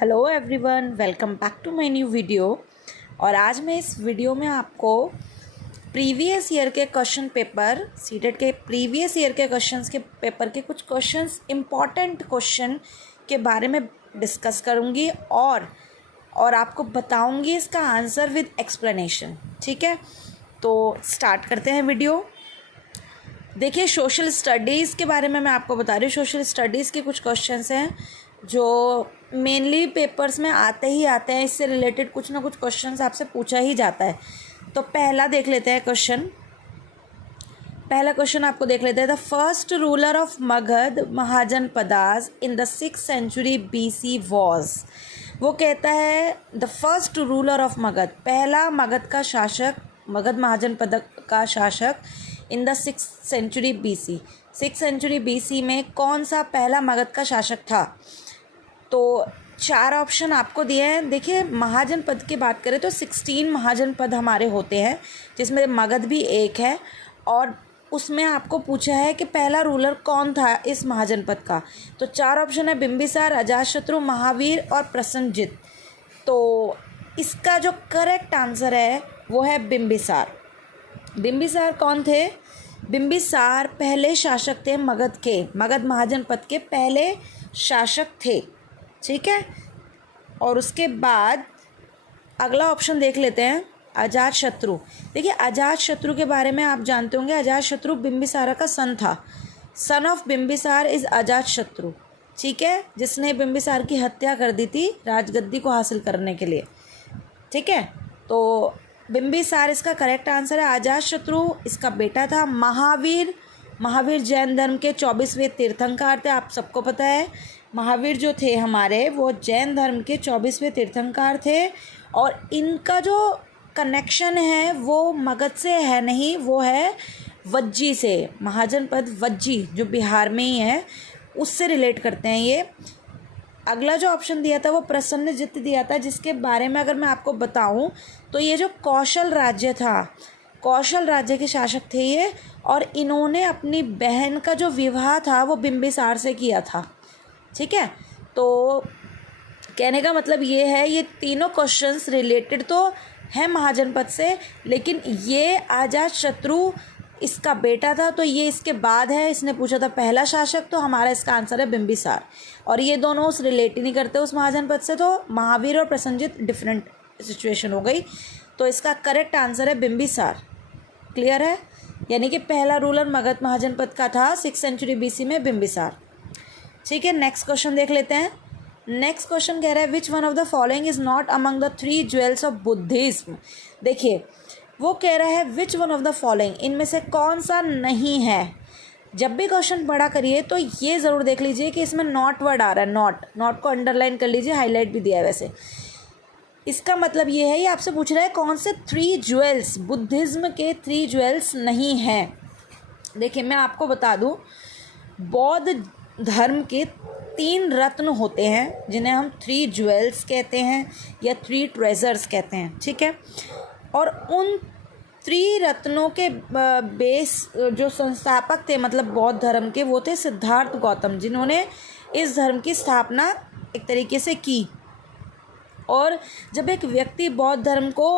Hello everyone, welcome back to my new video. और आज मैं इस वीडियो में आपको प्रीवियस ईयर के क्वेश्चन पेपर सीटेट के प्रीवियस ईयर के क्वेश्चंस के पेपर के कुछ क्वेश्चंस इम्पॉर्टेंट क्वेश्चन के बारे में डिस्कस करूँगी और आपको बताऊँगी इसका आंसर विद एक्सप्लेनेशन। ठीक है, तो स्टार्ट करते हैं वीडियो। देखिए, सोशल स्टडीज़ के बारे में मैं आपको बता रही हूँ। सोशल स्टडीज़ के कुछ क्वेश्चंस हैं जो मेनली पेपर्स में आते ही आते हैं। इससे रिलेटेड कुछ ना कुछ क्वेश्चंस आपसे पूछा ही जाता है। तो पहला देख लेते हैं क्वेश्चन। पहला क्वेश्चन आपको देख लेते हैं। The first ruler of Magadh mahajanapadas in the 6th century BC was. वो कहता है the first ruler of Magadh, पहला मगध का शासक, मगध महाजनपद का शासक in the 6th century BC। 6th century BC में कौन सा पहला मगध का शासक था? तो 4 ऑप्शन आपको दिए हैं। देखिए, महाजनपद की बात करें तो 16 महाजनपद हमारे होते हैं, जिसमें मगध भी एक है। और उसमें आपको पूछा है कि पहला रूलर कौन था इस महाजनपद का। तो 4 ऑप्शन है, बिंबिसार, अजातशत्रु, महावीर और प्रसेनजित। तो इसका जो करेक्ट आंसर है वो है बिंबिसार। बिंबिसार कौन थे? बिंबिसार पहले शासक थे मगध के, मगध महाजनपद के पहले शासक थे। ठीक है, और उसके बाद अगला ऑप्शन देख लेते हैं, अजातशत्रु। देखिए, अजातशत्रु के बारे में आप जानते होंगे, अजातशत्रु बिंबिसार का सन था। Son of Bimbisara is Ajatashatru. ठीक है, जिसने बिंबिसार की हत्या कर दी थी राजगद्दी को हासिल करने के लिए। ठीक है, तो बिंबिसार इसका करेक्ट आंसर है। अजातशत्रु इसका बेटा था। महावीर, महावीर जैन धर्म के 24वें तीर्थंकर थे। आप सबको पता है, महावीर जो थे हमारे वो जैन धर्म के 24वें तीर्थंकर थे। और इनका जो कनेक्शन है वो मगध से है नहीं, वो है वज्जी से। महाजनपद वज्जी जो बिहार में ही है, उससे रिलेट करते हैं ये। अगला जो ऑप्शन दिया था वो प्रसेनजित दिया था, जिसके बारे में अगर मैं आपको बताऊं तो ये जो कौशल राज्य था, कौशल राज्य के शासक थे ये। और इन्होंने अपनी बहन का जो विवाह था वो बिंबिसार से किया था। ठीक है, तो कहने का मतलब ये है, ये तीनों क्वेश्चंस रिलेटेड तो हैं महाजनपद से, लेकिन ये अजातशत्रु इसका बेटा था, तो ये इसके बाद है। इसने पूछा था पहला शासक, तो हमारा इसका आंसर है बिंबिसार। और ये दोनों उस रिलेट ही नहीं करते उस महाजनपद से, तो महावीर और प्रसेनजित डिफरेंट सिचुएशन हो गई। तो इसका करेक्ट आंसर है बिंबिसार। क्लियर है, यानी कि पहला रूलर मगध महाजनपद का था 6th century BC में बिंबिसार। ठीक है, नेक्स्ट क्वेश्चन देख लेते हैं। नेक्स्ट क्वेश्चन कह रहा है which one of the following is not among the 3 jewels of Buddhism. देखिए, वो कह रहा है which one of the following, इनमें से कौन सा नहीं है। जब भी क्वेश्चन पढ़ा करिए तो ये ज़रूर देख लीजिए कि इसमें नॉट वर्ड आ रहा है। नॉट को अंडरलाइन कर लीजिए, हाईलाइट भी दिया है वैसे। इसका मतलब ये है, ये आपसे पूछ रहा है कौन से 3 ज्वेल्स, बुद्धिज्म के 3 ज्वेल्स नहीं हैं। देखिए, मैं आपको बता दूं, बौद्ध धर्म के 3 रत्न होते हैं, जिन्हें हम 3 ज्वेल्स कहते हैं या 3 ट्रेजर्स कहते हैं। ठीक है, और उन 3 रत्नों के बेस जो संस्थापक थे मतलब बौद्ध धर्म के, वो थे सिद्धार्थ गौतम, जिन्होंने इस धर्म की स्थापना एक तरीके से की। और जब एक व्यक्ति बौद्ध धर्म को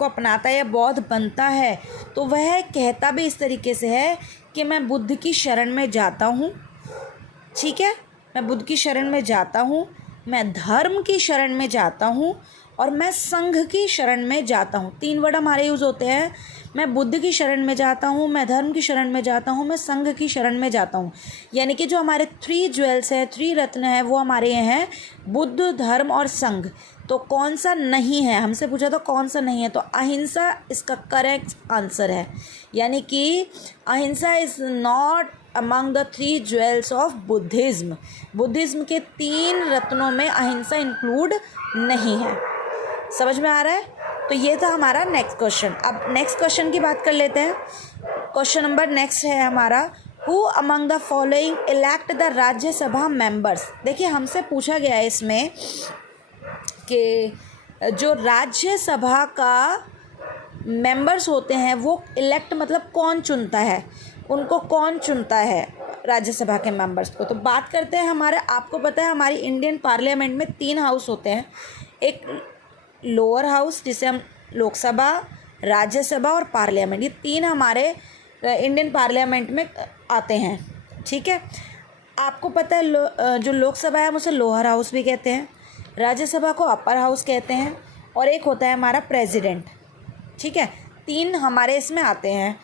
अपनाता है या बौद्ध बनता है, तो वह कहता भी इस तरीके से है कि मैं बुद्ध की शरण में जाता हूँ। ठीक है, मैं बुद्ध की शरण में जाता हूँ, मैं धर्म की शरण में जाता हूँ, और मैं संघ की शरण में जाता हूँ। 3 वर्ड हमारे यूज़ होते हैं, मैं बुद्ध की शरण में जाता हूँ, मैं धर्म की शरण में जाता हूँ, मैं संघ की शरण में जाता हूँ। यानी कि जो हमारे 3 ज्वेल्स हैं, 3 रत्न हैं, वो हमारे ये हैं बुद्ध, धर्म और संघ। तो कौन सा नहीं है, हमसे पूछा तो कौन सा नहीं है, तो अहिंसा इसका करेक्ट आंसर है। यानी कि अहिंसा is not among the 3 jewels of Buddhism. Buddhism के 3 रत्नों में अहिंसा इंक्लूड नहीं है। समझ में आ रहा है? तो ये था हमारा नेक्स्ट क्वेश्चन। अब नेक्स्ट क्वेश्चन की बात कर लेते हैं। क्वेश्चन नंबर नेक्स्ट है हमारा, who among the following elect the Rajya Sabha members. देखिए, हमसे पूछा गया है इसमें कि जो राज्यसभा का मेंबर्स होते हैं वो इलेक्ट मतलब कौन चुनता है, उनको कौन चुनता है। राज्यसभा के मेंबर्स को। तो बात करते हैं हमारे, आपको पता है हमारी इंडियन पार्लियामेंट में 3 हाउस होते हैं, एक लोअर हाउस जिसे हम लोकसभा, राज्यसभा और पार्लियामेंट, ये 3 हमारे इंडियन पार्लियामेंट में आते हैं। ठीक है, आपको पता है जो लोकसभा है हम उसे लोअर हाउस भी कहते हैं, राज्यसभा को अपर हाउस कहते हैं, और एक होता है हमारा प्रेसिडेंट। ठीक है, 3 हमारे इसमें आते हैं।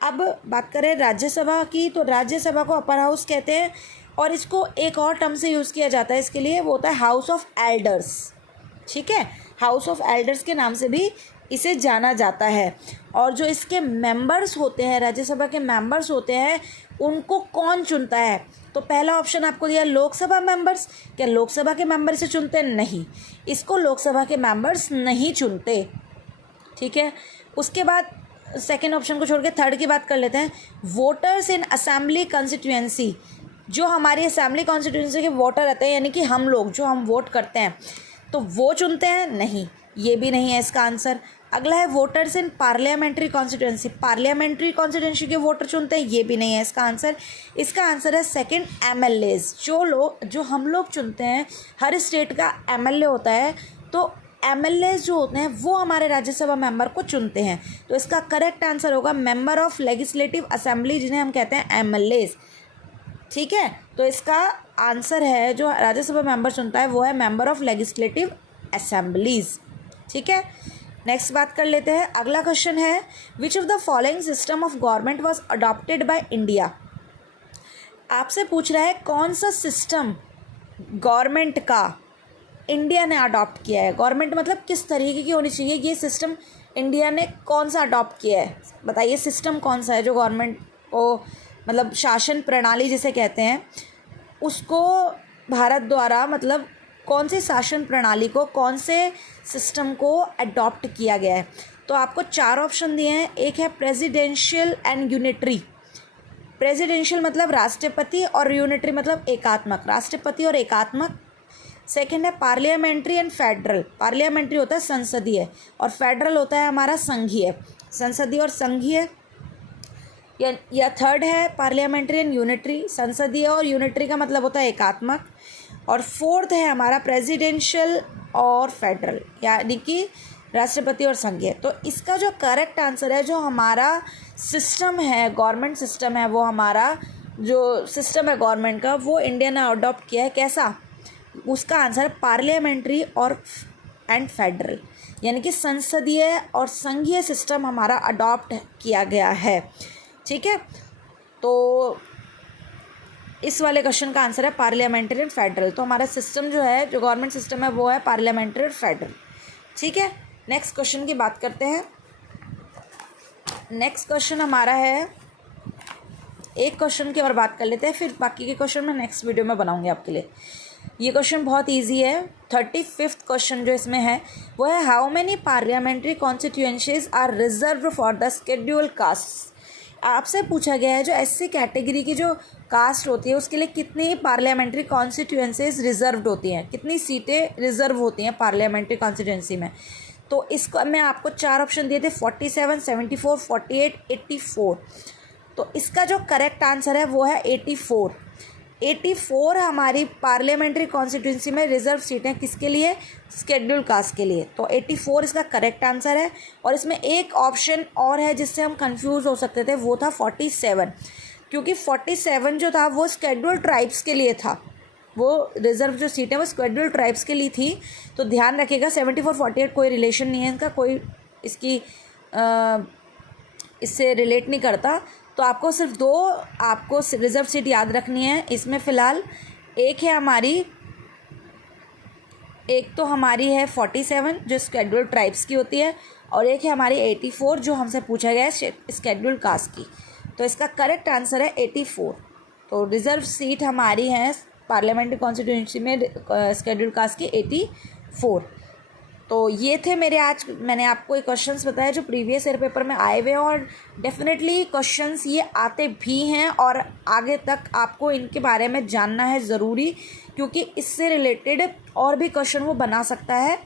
अब बात करें राज्यसभा की, तो राज्यसभा को अपर हाउस कहते हैं, और इसको एक और टर्म से यूज़ किया जाता है इसके लिए, वो होता है हाउस ऑफ एल्डर्स। ठीक है, हाउस ऑफ एल्डर्स के नाम से भी इसे जाना जाता है। और जो इसके मेंबर्स होते हैं, राज्यसभा के मेंबर्स होते हैं, उनको कौन चुनता है? तो पहला ऑप्शन आपको दिया लोकसभा मेंबर्स। क्या लोकसभा के मेंबर इसे चुनते हैं? नहीं, इसको लोकसभा के मेंबर्स नहीं चुनते। ठीक है, उसके बाद सेकेंड ऑप्शन को छोड़ के थर्ड की बात कर लेते हैं। वोटर्स इन असेंबली कॉन्स्टिट्यूएंसी, जो हमारी असेंबली कॉन्स्टिट्यूएंसी के वोटर रहते हैं, यानी कि हम लोग जो हम वोट करते हैं, तो वो चुनते हैं? नहीं, ये भी नहीं है इसका आंसर। अगला है वोटर्स इन पार्लियामेंट्री कॉन्स्टिट्यूएंसी, पार्लियामेंट्री कॉन्स्टिट्यूएंसी के वोटर चुनते हैं? ये भी नहीं है इसका आंसर। इसका आंसर है सेकंड, एमएलएज, जो हम लोग चुनते हैं। हर स्टेट का एमएलए होता है, तो एमएलएज जो होते हैं वो हमारे राज्यसभा मेंबर को चुनते हैं। तो इसका करेक्ट आंसर होगा मेंबर ऑफ लेजिस्लेटिव असेंबली, जिन्हें हम कहते हैं एमएलएज। ठीक है, तो इसका आंसर है जो राज्यसभा मेंबर चुनता है वो है मेंबर ऑफ लेजिस्लेटिव असेंबलीज। ठीक है, नेक्स्ट बात कर लेते हैं। अगला क्वेश्चन है, which of the following system of government was adopted by India. आपसे पूछ रहा है कौन सा सिस्टम गवर्नमेंट का इंडिया ने अडॉप्ट किया है। गवर्नमेंट मतलब किस तरीके की होनी चाहिए, ये सिस्टम इंडिया ने कौन सा अडॉप्ट किया है, बताइए सिस्टम कौन सा है जो गवर्नमेंट को, मतलब शासन प्रणाली जिसे कहते हैं, उसको भारत द्वारा, मतलब कौन सी शासन प्रणाली को, कौन से सिस्टम को अडॉप्ट किया गया है। तो आपको 4 ऑप्शन दिए हैं। एक है प्रेसिडेंशियल एंड यूनिटरी। प्रेसिडेंशियल मतलब राष्ट्रपति, और यूनिटरी मतलब एकात्मक, राष्ट्रपति और एकात्मक। सेकेंड है पार्लियामेंट्री एंड फेडरल। पार्लियामेंट्री होता है संसदीय, और फेडरल होता है हमारा संघीय, संसदीय और संघीय। या थर्ड है पार्लियामेंट्री एंड यूनिटरी, संसदीय और यूनिटरी का मतलब होता है एकात्मक। और फोर्थ है हमारा प्रेसिडेंशियल और फेडरल, यानी कि राष्ट्रपति और संघीय। तो इसका जो करेक्ट आंसर है, जो हमारा सिस्टम है, गवर्नमेंट सिस्टम है, वो हमारा जो सिस्टम है गवर्नमेंट का, वो इंडिया ने अडॉप्ट किया है। कैसा? उसका आंसर पार्लियामेंट्री और एंड फेडरल, यानी कि संसदीय और संघीय सिस्टम हमारा अडॉप्ट किया गया है। ठीक है, तो इस वाले क्वेश्चन का आंसर है पार्लियामेंट्री एंड फेडरल। तो हमारा सिस्टम जो है, जो गवर्नमेंट सिस्टम है, वो है पार्लियामेंट्री और फेडरल। ठीक है, नेक्स्ट क्वेश्चन की बात करते हैं। नेक्स्ट क्वेश्चन हमारा है, एक क्वेश्चन की और बात कर लेते हैं, फिर बाकी के क्वेश्चन मैं नेक्स्ट वीडियो में बनाऊंगी आपके लिए। ये क्वेश्चन बहुत इजी है। 35th क्वेश्चन जो इसमें है वो है, how many parliamentary constituencies are reserve for the schedule caste. आपसे पूछा गया है जो एससी कैटेगरी की जो कास्ट होती है उसके लिए कितनी पार्लियामेंट्री कॉन्स्टिट्यूएंसीज रिजर्व्ड होती हैं, कितनी सीटें रिजर्व होती हैं पार्लियामेंट्री कॉन्स्टिट्यूएंसी में। तो इसको मैं आपको 4 ऑप्शन दिए थे, 47, 74, 48, 84। तो इसका जो करेक्ट आंसर है वो है 84। 84 हमारी पार्लियामेंट्री कॉन्स्टिट्यूंसी में रिजर्व सीटें किसके लिए? शेड्यूल कास्ट के लिए। तो 84 इसका करेक्ट आंसर है। और इसमें एक ऑप्शन और है जिससे हम कंफ्यूज हो सकते थे, वो था 47, क्योंकि 47 जो था वो शेड्यूल ट्राइब्स के लिए था। वो रिजर्व जो सीटें वो शेड्यूल ट्राइब्स के लिए थी। तो ध्यान रखिएगा 74, 48 कोई रिलेशन नहीं है इनका, कोई इसकी इससे रिलेट नहीं करता। तो आपको सिर्फ 2 आपको रिजर्व सीट याद रखनी है इसमें फ़िलहाल। एक है हमारी, एक तो हमारी है 47 जो शेड्यूल ट्राइब्स की होती है, और एक है हमारी 84 जो हमसे पूछा गया है शेड्यूल कास्ट की। तो इसका करेक्ट आंसर है 84। तो रिजर्व सीट हमारी है पार्लियामेंट्री कॉन्स्टिट्यूंसी में शेड्यूल कास्ट की 84। तो ये थे मेरे आज, मैंने आपको एक क्वेश्चंस बताया जो प्रीवियस ईयर पेपर में आए हुए हैं, और डेफिनेटली क्वेश्चंस ये आते भी हैं और आगे तक आपको इनके बारे में जानना है ज़रूरी, क्योंकि इससे रिलेटेड और भी क्वेश्चन वो बना सकता है।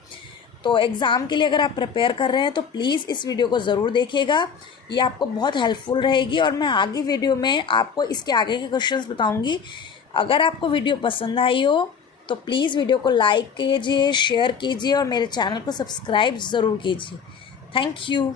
तो तो एग्ज़ाम के लिए अगर आप प्रिपेयर कर रहे हैं तो प्लीज़ इस वीडियो को ज़रूर देखिएगा, ये आपको बहुत हेल्पफुल रहेगी। और मैं आगे वीडियो में आपको इसके आगे के क्वेश्चंस बताऊंगी। अगर आपको वीडियो पसंद आई हो तो प्लीज़ वीडियो को लाइक कीजिए, शेयर कीजिए और मेरे चैनल को सब्सक्राइब ज़रूर कीजिए। Thank you.